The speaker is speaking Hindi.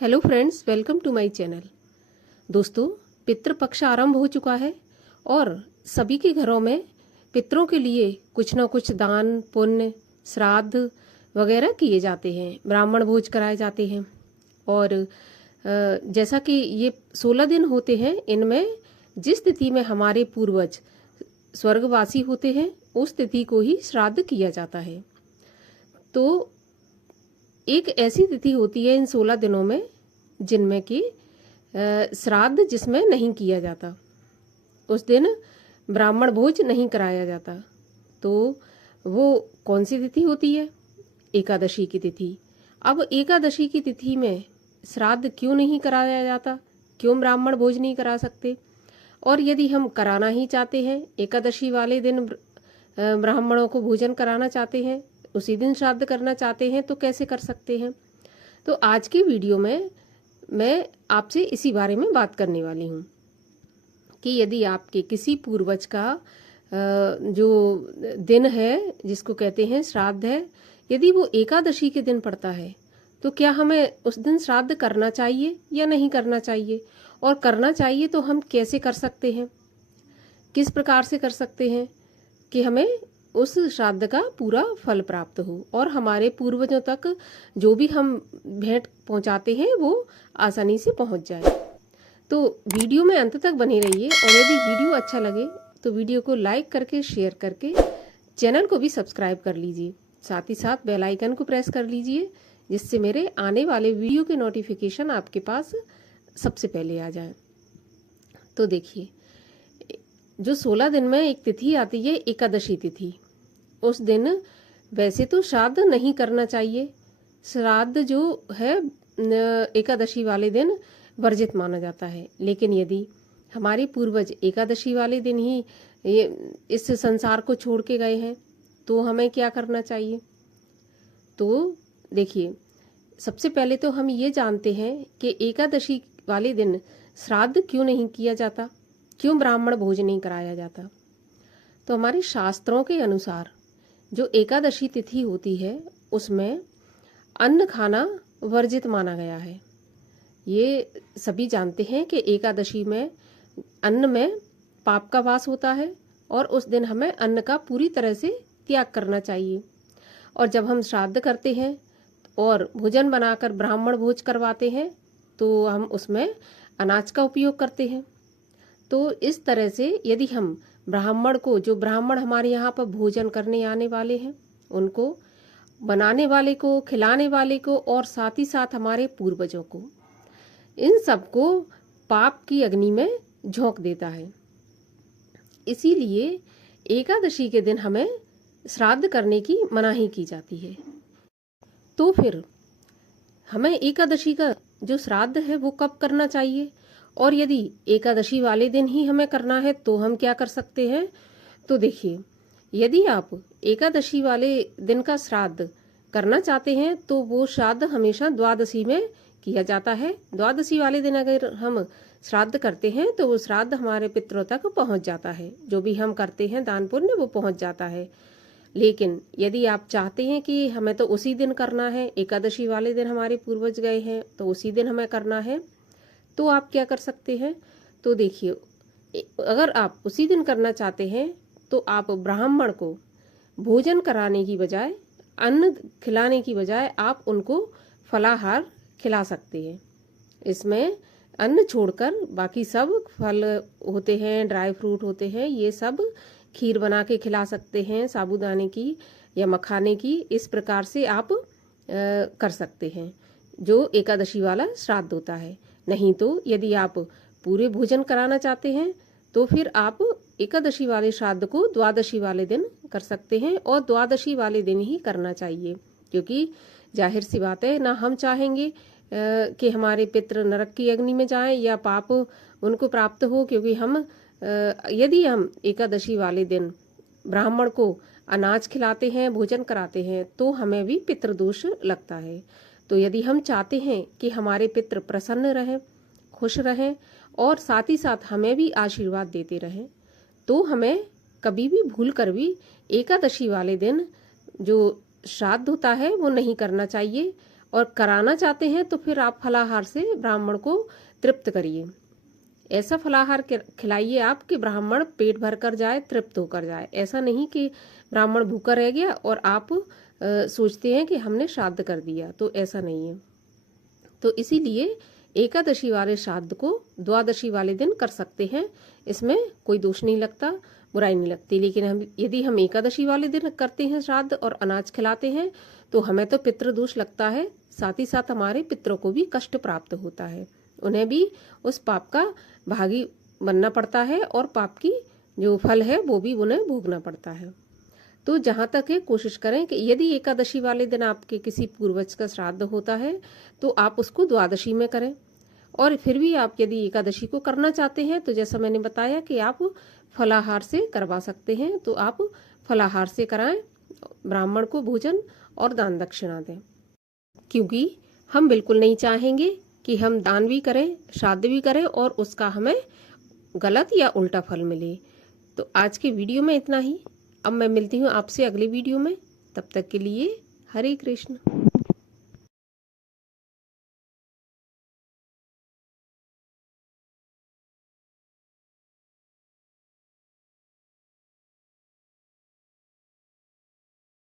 Hello friends, welcome to my channel. दोस्तों, पितृपक्ष आरंभ हो चुका है और सभी के घरों में पितरों के लिए कुछ ना कुछ दान पुण्य श्राद्ध वगैरह किए जाते हैं, ब्राह्मण भोज कराए जाते हैं। और जैसा कि ये 16 दिन होते हैं, इनमें जिस तिथि में हमारे पूर्वज स्वर्गवासी होते हैं उस तिथि को ही श्राद्ध किया जाता है। तो एक ऐसी तिथि होती है इन 16 दिनों में जिनमें कि श्राद्ध जिसमें नहीं किया जाता, उस दिन ब्राह्मण भोज नहीं कराया जाता। तो वो कौन सी तिथि होती है? एकादशी की तिथि। अब एकादशी की तिथि में श्राद्ध क्यों नहीं कराया जाता? क्यों ब्राह्मण भोज नहीं करा सकते? और यदि हम कराना ही चाहते हैं, एकादशी वाले दिन ब्राह्मणों को भोजन कराना चाहते हैं, उसी दिन श्राद्ध करना चाहते हैं, तो कैसे कर सकते हैं? तो आज की वीडियो में मैं आपसे इसी बारे में बात करने वाली हूँ कि यदि आपके किसी पूर्वज का जो दिन है जिसको कहते हैं श्राद्ध है, यदि वो एकादशी के दिन पड़ता है तो क्या हमें उस दिन श्राद्ध करना चाहिए या नहीं करना चाहिए? और करना चाहिए तो हम कैसे कर सकते हैं, किस प्रकार से कर सकते हैं कि हमें उस श्राद्ध का पूरा फल प्राप्त हो और हमारे पूर्वजों तक जो भी हम भेंट पहुंचाते हैं वो आसानी से पहुंच जाए। तो वीडियो में अंत तक बने रहिए और यदि वीडियो अच्छा लगे तो वीडियो को लाइक करके शेयर करके चैनल को भी सब्सक्राइब कर लीजिए। साथ ही साथ बेल आइकन को प्रेस कर लीजिए जिससे मेरे आने वाले वीडियो के नोटिफिकेशन आपके पास सबसे पहले आ जाए। तो देखिए, जो 16 दिन में एक तिथि आती है एकादशी तिथि, उस दिन वैसे तो श्राद्ध नहीं करना चाहिए। श्राद्ध जो है एकादशी वाले दिन वर्जित माना जाता है। लेकिन यदि हमारे पूर्वज एकादशी वाले दिन ही इस संसार को छोड़ के गए हैं तो हमें क्या करना चाहिए? तो देखिए, सबसे पहले तो हम ये जानते हैं कि एकादशी वाले दिन श्राद्ध क्यों नहीं किया जाता, क्यों ब्राह्मण भोज नहीं कराया जाता। तो हमारे शास्त्रों के अनुसार जो एकादशी तिथि होती है उसमें अन्न खाना वर्जित माना गया है। ये सभी जानते हैं कि एकादशी में अन्न में पाप का वास होता है और उस दिन हमें अन्न का पूरी तरह से त्याग करना चाहिए। और जब हम श्राद्ध करते हैं और भोजन बनाकर ब्राह्मण भोज करवाते हैं तो हम उसमें अनाज का उपयोग करते हैं। तो इस तरह से यदि हम ब्राह्मण को, जो ब्राह्मण हमारे यहाँ पर भोजन करने आने वाले हैं, उनको, बनाने वाले को, खिलाने वाले को और साथ ही साथ हमारे पूर्वजों को, इन सबको पाप की अग्नि में झोंक देता है। इसीलिए एकादशी के दिन हमें श्राद्ध करने की मनाही की जाती है। तो फिर हमें एकादशी का जो श्राद्ध है वो कब करना चाहिए? और यदि एकादशी वाले दिन ही हमें करना है तो हम क्या कर सकते हैं? तो देखिए, यदि आप एकादशी वाले दिन का श्राद्ध करना चाहते हैं तो वो श्राद्ध हमेशा द्वादशी में किया जाता है। द्वादशी वाले दिन अगर हम श्राद्ध करते हैं तो वो श्राद्ध हमारे पितरों तक पहुंच जाता है। जो भी हम करते हैं दान पुण्य वो पहुंच जाता है। लेकिन यदि आप चाहते हैं कि हमें तो उसी दिन करना है, एकादशी वाले दिन हमारे पूर्वज गए हैं तो उसी दिन हमें करना है, तो आप क्या कर सकते हैं? तो देखिए, अगर आप उसी दिन करना चाहते हैं तो आप ब्राह्मण को भोजन कराने की बजाय, अन्न खिलाने की बजाय आप उनको फलाहार खिला सकते हैं। इसमें अन्न छोड़कर बाकी सब फल होते हैं, ड्राई फ्रूट होते हैं, ये सब खीर बना के खिला सकते हैं, साबूदाने की या मखाने की। इस प्रकार से आप कर सकते हैं जो एकादशी वाला श्राद्ध होता है। नहीं तो यदि आप पूरे भोजन कराना चाहते हैं तो फिर आप एकादशी वाले श्राद्ध को द्वादशी वाले दिन कर सकते हैं और द्वादशी वाले दिन ही करना चाहिए। क्योंकि जाहिर सी बात है, ना हम चाहेंगे कि हमारे पितृ नरक की अग्नि में जाएं या पाप उनको प्राप्त हो। क्योंकि यदि हम एकादशी वाले दिन ब्राह्मण को अनाज खिलाते हैं, भोजन कराते हैं, तो हमें भी पितृदोष लगता है। तो यदि हम चाहते हैं कि हमारे पितृ प्रसन्न रहें, खुश रहें और साथ ही साथ हमें भी आशीर्वाद देते रहें, तो हमें कभी भी भूल कर भी एकादशी वाले दिन जो श्राद्ध होता है वो नहीं करना चाहिए और कराना चाहते हैं तो फिर आप फलाहार से ब्राह्मण को तृप्त करिए। ऐसा फलाहार खिलाइए आप कि ब्राह्मण पेट भर कर जाए, तृप्त होकर जाए। ऐसा नहीं कि ब्राह्मण भूखा रह गया और आप सोचते हैं कि हमने श्राद्ध कर दिया, तो ऐसा नहीं है। तो इसीलिए एकादशी वाले श्राद्ध को द्वादशी वाले दिन कर सकते हैं, इसमें कोई दोष नहीं लगता, बुराई नहीं लगती। लेकिन यदि हम एकादशी वाले दिन करते हैं श्राद्ध और अनाज खिलाते हैं तो हमें तो पितृदोष लगता है, साथ ही साथ हमारे पितरों को भी कष्ट प्राप्त होता है, उन्हें भी उस पाप का भागी बनना पड़ता है और पाप की जो फल है वो भी उन्हें भोगना पड़ता है। तो जहाँ तक है कोशिश करें कि यदि एकादशी वाले दिन आपके किसी पूर्वज का श्राद्ध होता है तो आप उसको द्वादशी में करें। और फिर भी आप यदि एकादशी को करना चाहते हैं तो जैसा मैंने बताया कि आप फलाहार से करवा सकते हैं, तो आप फलाहार से कराएं, ब्राह्मण को भोजन और दान दक्षिणा दें। क्योंकि हम बिल्कुल नहीं चाहेंगे कि हम दान भी करें, श्राद्ध भी करें और उसका हमें गलत या उल्टा फल मिले। तो आज के वीडियो में इतना ही। अब मैं मिलती हूँ आपसे अगले वीडियो में, तब तक के लिए हरे कृष्ण।